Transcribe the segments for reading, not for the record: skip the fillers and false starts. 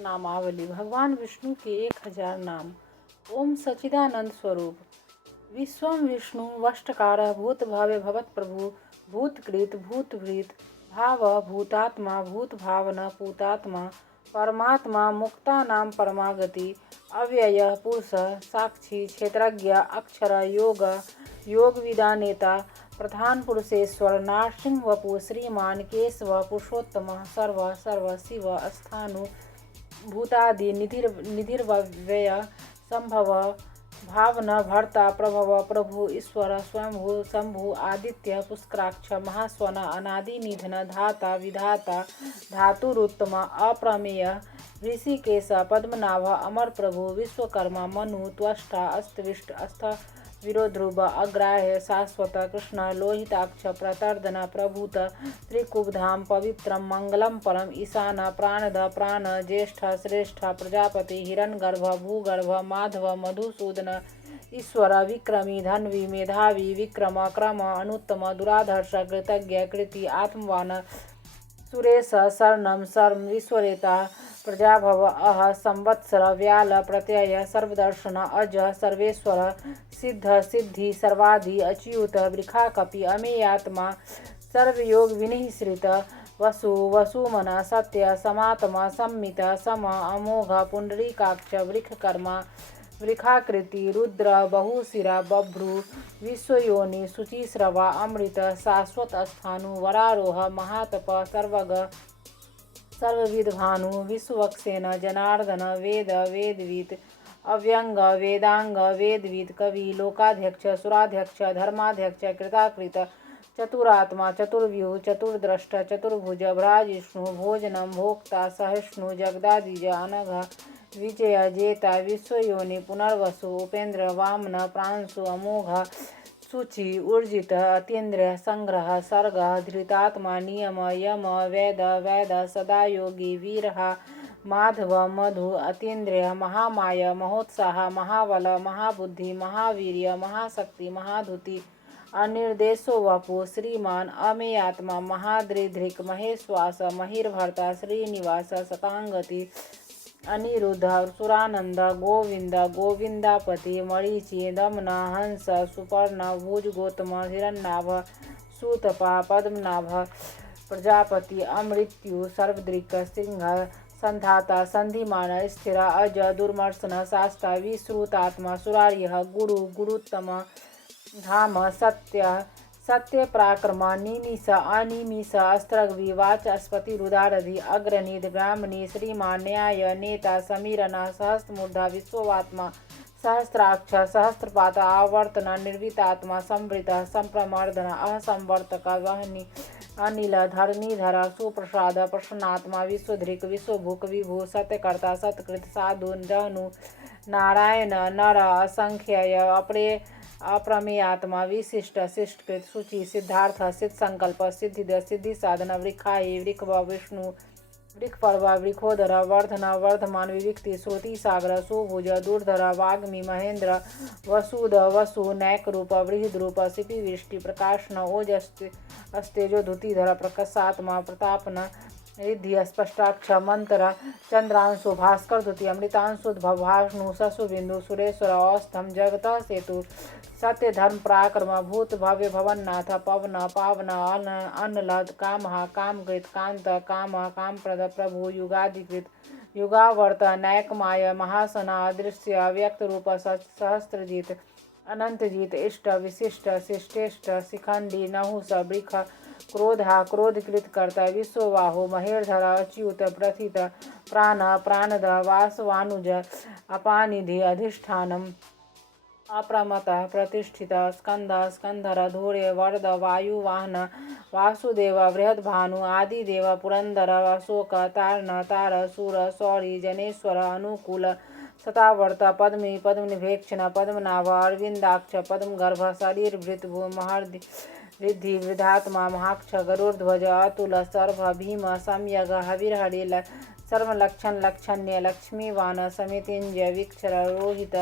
नामावली। भगवान विष्णु के 1000 नाम। ओम सच्चिदानंद स्वरूप। विश्वम विष्णु वष्टकार भूतभावे भवत्प्रभु भूतकृत भूतभृत भाव भूतात्मा भूतभावन पूतात्मा परमात्मा मुक्तानां परमागति अव्यय पुरुष साक्षी क्षेत्रज्ञ अक्षर योग योगविदा नेता प्रधान पुरुषेश्वर नारसिंह वपु श्रीमान केशव पुरुषोत्तम सर्व सर्व शिव स्थानु भूतादि निधिर्व्यय संभव भावन भर्ता प्रभव प्रभु ईश्वर स्वयंभू शंभु आदित्य पुष्कराक्ष महास्वन अनादि निधन धाता विधाता धातुरुत्तम अप्रमेय ऋषिकेश पद्मनाभ अमर प्रभु विश्वकर्मा मनु त्वष्टा अस्तविष्ट अस्थ विरोध्रुव अग्राह्य शाश्वत कृष्ण लोहिताक्ष प्रतर्दन प्रभूत त्रिकुबधाम पवित्रम मंगलम परम ईशान प्राणद प्राण ज्येष्ठ श्रेष्ठ प्रजापति हिरण्यगर्भ भूगर्भ माधव मधुसूदन ईश्वर विक्रमी धन्वी मेधावी विक्रम क्रम अनुत्तम दुराधर्ष कृतज्ञ कृति आत्मवान सुरेश शरणम शर्म विश्वरेता प्रजाभव अह संवत्सर व्याल प्रत्यय सर्वदर्शन अज सर्वेश्वर सिद्ध सिद्धि सर्वाधि अच्युत वृखा कपि अमेयात्मा सर्वयोग विनिश्रित वसु वसुमन सत्य समात्मा सम्मित सम अमोघ पुंडरीकाक्ष वृखकर्मा वृखाकृति रुद्र बहुशिरा बभ्रु विश्वयोनि शुचिस्रवा अमृत शाश्वत स्थानु वरारोह महातप सर्वग सर्वविद भानु विश्वक्सेन जनार्दन वेद वेदविद अव्यंग वेदांग वेदविद कवि लोकाध्यक्ष सुराध्यक्ष धर्माध्यक्ष कृताकृत चतुरात्मा चतुर्व्यूह चतुर्द्रष्ट चतुर्भुज भ्राजिष्णु भोजनम भोक्ता सहिष्णु जगदादिज अनघ विजय जेता विश्वयोनि पुनर्वसु उपेन्द्र वामन प्रांशु अमोघ शुचि ऊर्जित अतीन्द्र संग्रह सर्ग धृतात्मा नियम यम वेद वेद सदा योगी वीरहा माधव मधु अतीन्द्रिय महामाय महोत्साह महाबल महाबुद्धि महावीर्य महाशक्ति महाधुति अनिर्देशो वपु श्रीमान अमेयात्मा महाद्रिधृक महेश्वास महिर्भर्ता श्रीनिवास शतांगति अनिरुद्ध सुरानंद गोविंद गोविंदापति मरीचि दमन हंस सुपर्ण भुज गौतम हिरण्यनाभ सूतपा पद्मनाभ प्रजापति अमृत्यु सर्वदृक् सिंह संधाता संधिमान स्थिर अज दुर्मर्शन शास्ता विश्रुतात्मा सुरार्य गुरु गुरुत्तम धाम सत्य सत्य पराक्रम निनिस अनिमिष अस्त्रग्वी वाचस्पति रुदारधि अग्रनिध ब्राह्मणी श्रीमान न्याय नेता समीरन सहस्त्रमूर्धा विश्ववात्मा सहस्राक्ष सहस्त्रपात आवर्तन निर्वितात्मा संवृत संप्रमर्दन असंवर्तक वहनी अनिल धरणीधर सुप्रसाद प्रसन्नात्मा विश्वधृक विश्वभुक विभु सत्यकर्ता सत्कृत साधु जहनु नारायण नर असंख्यय अपरे अप्रमेयात्मा विशिष्ट शिष्टकृत शुचि सिद्धार्थ सिद्ध संकल्प सिद्धिद सिद्धि साधन वृक्षाही वृक्ष विष्णु वृक्षपर्व वृक्षोदर वर्धन वर्धमान विविक्ति श्रुति सागर सुभुज दूरधर वाग्मी महेंद्र वसुद वसु नैक रूप बृहद्रूप शिपिवृष्टि प्रकाशन ओज अस्तेजो धुतिधर प्रकशात्मा प्रतापन रिद्धि स्पष्टाक्ष मंत्र चंद्रांशु भास्कर द्युति अमृतांशुद्भव भाष्णु शशुबिंदु सुरेश्वर औस्थम जगत सेतु सत्य धर्म पराक्रम भूत भव्य भवन्नाथ पवन पावन अन्नलद काम कामकृत कांत काम कामप्रद प्रभु युगाधिकृत युगावर्त नैकमाय महासना अदृश्य अव्यक्त रूप सहस्त्रजित अनंतजित इष्ट विशिष्ट शिष्टेष्ट शिखंडी नहुस वृख क्रोधा क्रोधकृत कर्ता विश्ववाहु महेर्धर अच्युत प्रथित प्राण प्राणद वासवानुज अपानिधि अधिष्ठानम अप्रमतः प्रतिष्ठित स्कंद स्कंधर धूर्य वरद वायुवाहन वासुदेव बृहद्भानु आदिदेव पुरंदर अशोक तारण तार सूर सौरी जनेश्वर अनुकूल शतावर्त पद्मी पद्मनिभेक्षण पद्मनाभ अरविंदाक्ष पद्मगर्भ शरीर भृत महर्दि रिद्धि वृद्धात्मा महाक्ष गरुड़ध्वज अतुल सर्भ भीम सम्यग हविर्हरि सर्वलक्षण लक्षण्य लक्ष्मीवान समितिंजय विक्षर रोहित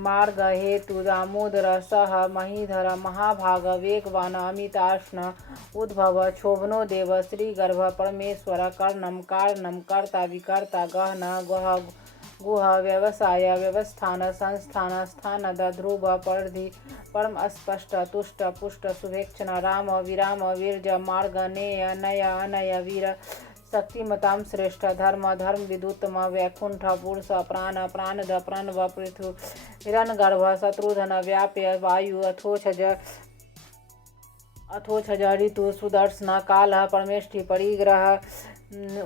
मार्ग हेतु दामोदर सह महीधर महाभाग वेगवान अमिताश्न उद्भव क्षोभनो देव श्रीगर्भ परमेश्वर कर्णम कारणम कर्ता विकर्ता गहन गह गुह व्यवसाय व्यवस्थान संस्थान स्थानद ध्रुव परिधि परम स्पष्ट तुष्ट पुष्ट शुभेक्षण राम विराम वीर्ज मार्ग नेय नय अनय वीर शक्तिमतां श्रेष्ठ धर्म धर्म विदुत्तम वैकुंठ पुरुष प्राण प्राणद प्रणव पृथु हिरण्यगर्भ शत्रुधन व्याप्य वायु अथोछज ऋतु सुदर्शन काल परमेष्टि परिग्रह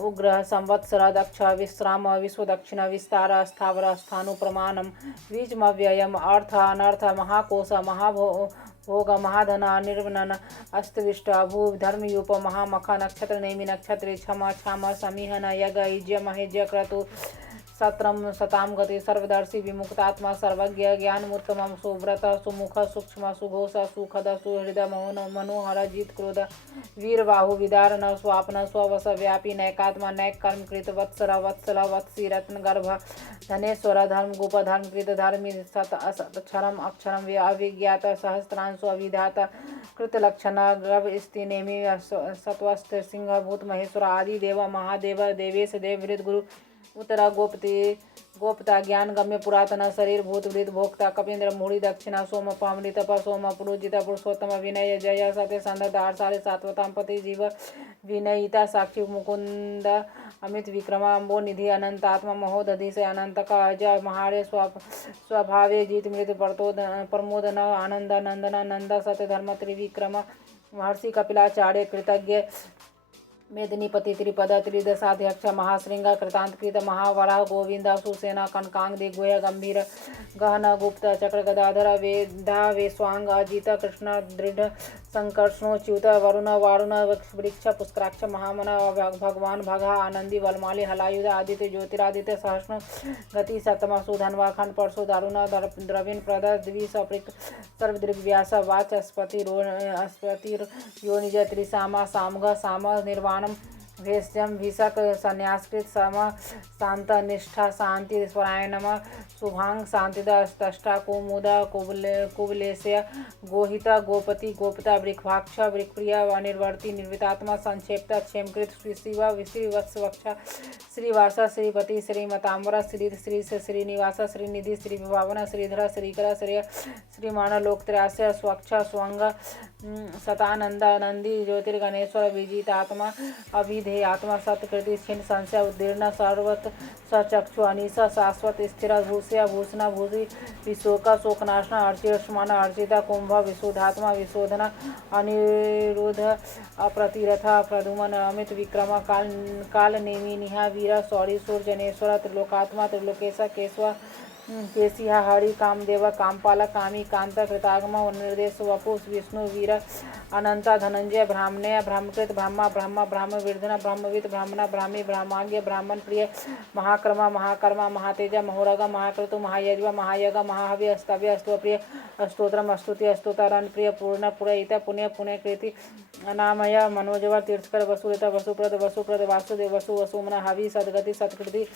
उग्र संवत्सर दक्ष विश्राम विश्वदक्षिण विस्तार स्थावर स्थानु प्रमाणम बीजमव्ययम अर्थ अनर्थ महाकोश महाभोग महाधन निर्वनन अस्तविष्ट अभू धर्मयूप महामख नक्षत्र नेमि नक्षत्रे क्षम क्षम समीहन यज्ञ इज्य महेज्य क्रतु सत्रम सताम गति सर्वदर्शी विमुक्तात्मा सर्वज्ञ ज्ञानमुत्तम सुव्रत सुमुख सूक्ष्म सुघोष सुखद सुहृद मनोहर जीत क्रोध वीरबाहु विदारण स्वापन स्ववश व्यापी नैकात्मा नैक कर्म कृत वत्सर वत्सल वत्सी रत्न गर्भ धनेश्वर धर्म गुप धर्म कृत धर्मी सत असत क्षरम अक्षरम अविज्ञात सहस्त्रांशु अविधात कृतलक्षण ग्रभ स्ति नेमि सत्वस्थ सिंह भूत महेश्वर आदि देव महादेव देवेश देव हृद गुरु उत्तरा गोप्ता ज्ञान गम्य पुरातन शरीर भूत वृत भोक्ता कपीन्द्र मुड़ी दक्षिणा सोम पामृत तप सोम पुरुजित पुरुषोत्तम विनय जय सत्य संध दारसारे सात्वताम पति जीव विनयिता साक्षी मुकुंद अमित विक्रमा अम्बो निधि अनंत आत्मा महोदधि से अनंत का अजय महारे स्वभावे जीत मृत प्रमोदन आनंद नंदन नंद सत्य धर्म त्रिविक्रम महर्षि कपिलाचार्य कृतज्ञ मेदिनीपति त्रिपद त्रिदशाध्यक्ष महाश्रृंग कृतांतकृत महावराह गोविंद सुसेना कनकांग दिग्वय गंभीर गहन गुप्त चक्र गदाधर वेदा वेस्वांग अजित कृष्ण दृढ़ संकर्षणोच्युत वरुण वारुण वृक्ष पुष्कराक्ष महामन भगवान भगा आनंदी वलमाली हलायुध आदित्य ज्योतिरादित्य सहस्र गति सतम सुधनवा खंड परशु दारुण द्रविण प्रद द्विसपृक सर्वदृग व्यास वाच अस्पति योनिज त्रिसामा सामघ साम निर्वाण भेष्यम भीषक संन्यासकृत सम शांत निष्ठा शांति स्वरायणम शुभांग शांतिदष्टा कुमुद कुबलेश्य गोहिता गोपति गोपता वृक्षभाक्ष वृक्षप्रिय अनिर्वर्ति निर्वितात्मा संक्षेप्त क्षेमकृत शिव श्रीवत्सवक्षा श्रीवास श्रीपति श्रीमतांबर श्री श्रीनिवास श्रीनिधि श्रीविभावन श्रीधर श्रीकर श्रीमान लोकत्रयास्य स्वच्छ स्वंग सतानंदी ज्योतिर्गणेश्वर विजितात्मा अभिधेय आत्मा सत्कृति छिन्न संशय उद्दीर्ण सर्वत सचक्षु अनिश शाश्वत स्थिर भूष्य भूषण भूषि विशोक शोकनाशन अर्चिष्मान अर्चिता कुंभ विशुद्धात्मा विशोधन अनिरुद्ध अप्रतिरथ प्रदुमन अमित विक्रम काल नेमि निहा वीर शौरी सूर्यनेश्वर त्रिलोकात्मा त्रिलोकेश केशव केशिहा हरि कामदेव कामपाल कामी कांत कृतागम निर्देश वपु विष्णु वीर अनंता धनंजय ब्राह्मणेय ब्रह्मकृत ब्रह्मा ब्रह्म ब्राह्म विर्धन ब्रह्मविद ब्राह्मण ब्राह्मी ब्राह्माज्ञ ब्राह्मण प्रिय महाकर्मा महाकर्मा महातेज महोरग महाक्रतु महायज्व महायग महाहवि अस्तव्य अस्तप्रिय अस्तोत्रम अस्तुति अस्तोतारण प्रिय पूर्ण पुरहित पुण्य पुण्यकृति अनामय मनोजवर तीर्थकर वसुरत वसुप्रद वासुदेव वसुमन हवि सदगति सत्कृति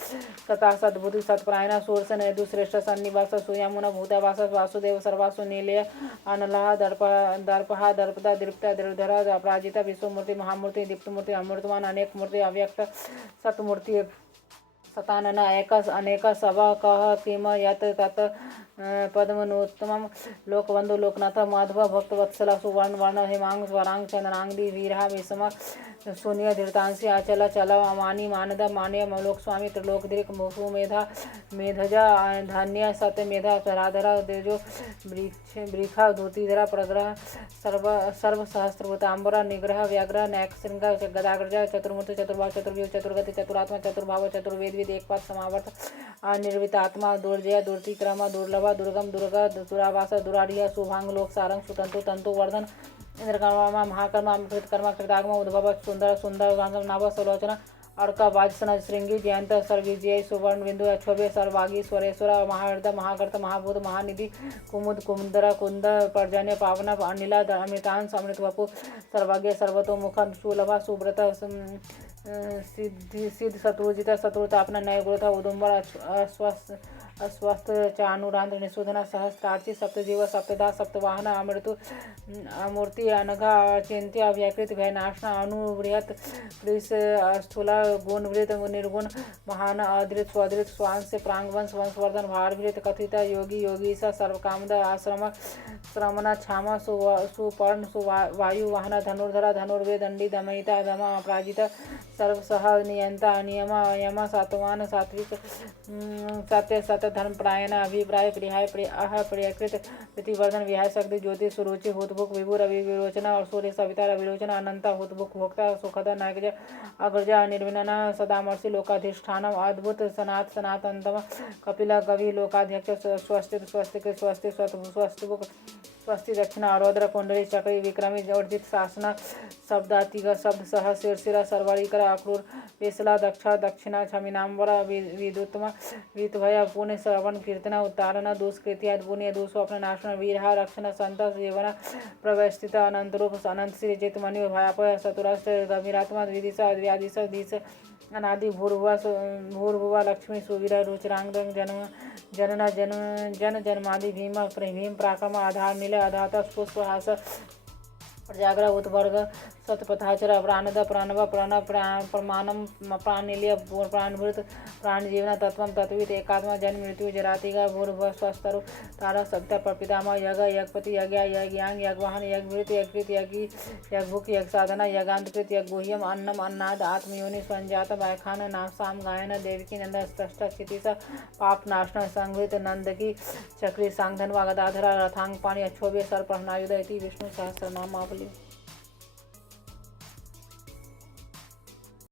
सता सद्बुद्धि सत्परायण सूर्सन श्रेष्ठ सन्निवास सूयामुन भूतावास वासुदेव सर्वासु नीलय अनलह दर्पहा दर्पदा दीप्ता दीर्धर अपराजिता विश्वमूर्ति महामूर्ति दीप्तमूर्ति अमूर्तमान अनेक मूर्ति अव्यक्त सतमूर्ति सतानन अनेक सभा कह किम यत तत् पद्मनोत्तमं लोकबंधु लोकनाथ माधव भक्तवत्सल सुवर्ण वर्ण हेमांग स्वरांग चंद्रांगी वीरहा विषम शून्य धीरतांसी अचल चल अमानी मानद मान्य मलोक स्वामी त्रिलोकधीर मुसु मेधा मेधजा धान्य सत्य मेधा धराधरा तेजो वृखा धूतिधरा प्रग्रह सर्व सहस्रभूतांबर निग्रह व्याग्रह नैक श्रृंग गदाग्रज चतुर्मूर्ति चतुर्भाग चतुर्व्यूह चतुर्गति चतुरात्मा चतुर्भाव चतुर्वेद एकपाद समावर्त अनिर्वितात्मा दुर्जय दुर्तिक्रम दुर्लभ दुर्गम दुर्गा दुरावास दुराढ़ शुभांग लोक सारंग सुतंतु तंतु वर्धन इंद्रकर्मा महाकर्मा कृतकर्मा कृतागम उद्भव सुंदर सुंदर नाभ सलोचना अर्का वाजसन श्रृंगी जयंत सर्विजय सुवर्ण बिंदु अक्षोभ्य सर्वागी स्वरेश्वर महाहृदय महागर्त महाभूत महानिधि कुमुद कुमुदर कुंद पर्जन्य पावन अनिला अमृतांश अमृत वपु सर्वाग्य सर्वतोमुख सुलभा सुव्रत सिद्ध शत्रुजित शत्रुतापन नय ग्रोथ उदुम्बर अस्वस्थ चानुरांध्र निशूधन सहस्रार्ची सप्तजीव सप्तदा सप्तवाहन अमृतु अमूर्ति अनघा चिंत्य व्याकृत भयनाशना अनुबृहत कृष स्थूला गुणवृत निर्गुण महान अधृत स्वधृत स्वांश प्रांगवंश वंशवर्धन भारवृत कथित योगी योगीश सर्वकामद आश्रम श्रमण क्षाम सुपर्ण सुवायु वाहन धनुर्धर धनुर्वे दंडी दमयिता दम अपराजित सर्वसह नियंता नियम यम सात्वान सात्विक सत्य सत्य धर्म प्रायण अभिप्राय प्रियाय प्रियकृत प्रतिवर्धन विहाय शक्ति ज्योति सुरुचि हुतभुक विभुर अभिविरोचना और सूर्य सविता अविलोचना अनंता हुतभुक भोक्ता सुखद नागज अग्रजा निर्विनन सदामर्षि लोकाधिष्ठानम अद्भुत सनातनतम कपिल कवि लोकाध्यक्ष स्वस्तिक स्वस्तिक स्वस्ति स्वस्तिभुक स्वस्ति दक्षिण आरोद्र कुंडली चक्री विक्रमी अर्जित शासन शब्दातिग शब्द सह शीर्षिरा सर्वरिकर अक्रूर पेशला दक्षा दक्षिणा छमिनाम्बर विदुत्तम वितभय पुण्य श्रवण कीर्तन उत्तारण दुष्कृत्या पुण्य दुस्वप्न नाशन वीरहा रक्षण संत जीवन प्रवस्थित अनंत रूप अनंत श्री चित मनु भयापय चतुराष्ट्र गंभीरात्मा विदिशा व्यादिश दिश अनादि भूर्भुवा लक्ष्मी सुवीर रुचिरांग जन्म जनना जन जन्मादि भीम प्राक्रम आधार नील अधात पुष्पहास प्रजाग्र उत्वर्ग सतपथाचर प्राणद प्रणव प्रण प्रमाणम प्राणिल्य प्राणभृत प्राणजीवन तत्व तत्वित एकात्मा जन्म मृत्यु जरातिगा भूर्भ स्वस्तरु तारा सत्य प्रपितामह यग यज्ञपति यज्ञ यज्ञांग यज्ञवाहन यज्ञभृत यज्ञकृत यज्ञ यज्ञभुक यज्ञ साधना यज्ञांतकृत यज्ञगुह्यम अन्नम अन्नाद आत्मयोनि स्वंजात वायखान नासाम गायन देवकी नंद ष्ट क्षितिश पाप नाशन संघृत नंदकी चक्री सांगधन वागदाधरा रथांग पाणी अक्षोभ्य सर्पहनायुध इति विष्णु सहस्रनामावली।